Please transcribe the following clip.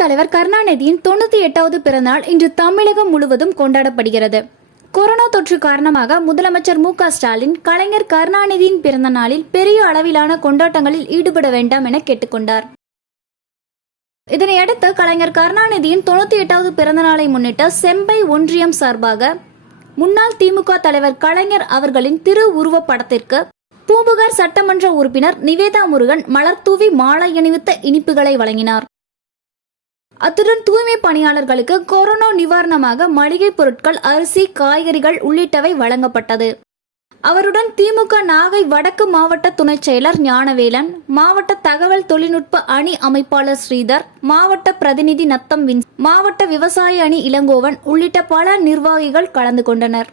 தலைவர் கருணாநிதியின் தொண்ணூத்தி எட்டாவது பிறந்தநாள் இன்று தமிழகம் முழுவதும் கொண்டாடப்படுகிறது. கொரோனா தொற்று காரணமாக முதலமைச்சர் மு க ஸ்டாலின் கலைஞர் கருணாநிதியின் பிறந்த நாளில் பெரிய அளவிலான கொண்டாட்டங்களில் ஈடுபட வேண்டாம் என கேட்டுக்கொண்டார். இதனையடுத்து கலைஞர் கருணாநிதியின் தொண்ணூத்தி எட்டாவது பிறந்த நாளை முன்னிட்டு செம்பை ஒன்றியம் சார்பாக முன்னாள் திமுக தலைவர் கலைஞர் அவர்களின் திரு உருவ படத்திற்கு பூம்புகார் சட்டமன்ற உறுப்பினர் நிவேதா முருகன் மலர்தூவி மாலை அணிவித்த இனிப்புகளை வழங்கினார். அத்துடன் தூய்மை பணியாளர்களுக்கு கொரோனா நிவாரணமாக மளிகை பொருட்கள் அரிசி காய்கறிகள் உள்ளிட்டவை வழங்கப்பட்டது. அவருடன் திமுக நாகை வடக்கு மாவட்ட துணைச் செயலர் ஞானவேலன் மாவட்ட தகவல் தொழில்நுட்ப அணி அமைப்பாளர் ஸ்ரீதர் மாவட்ட பிரதிநிதி நத்தம் வின் மாவட்ட விவசாய அணி இளங்கோவன் உள்ளிட்ட பல நிர்வாகிகள் கலந்து கொண்டனர்.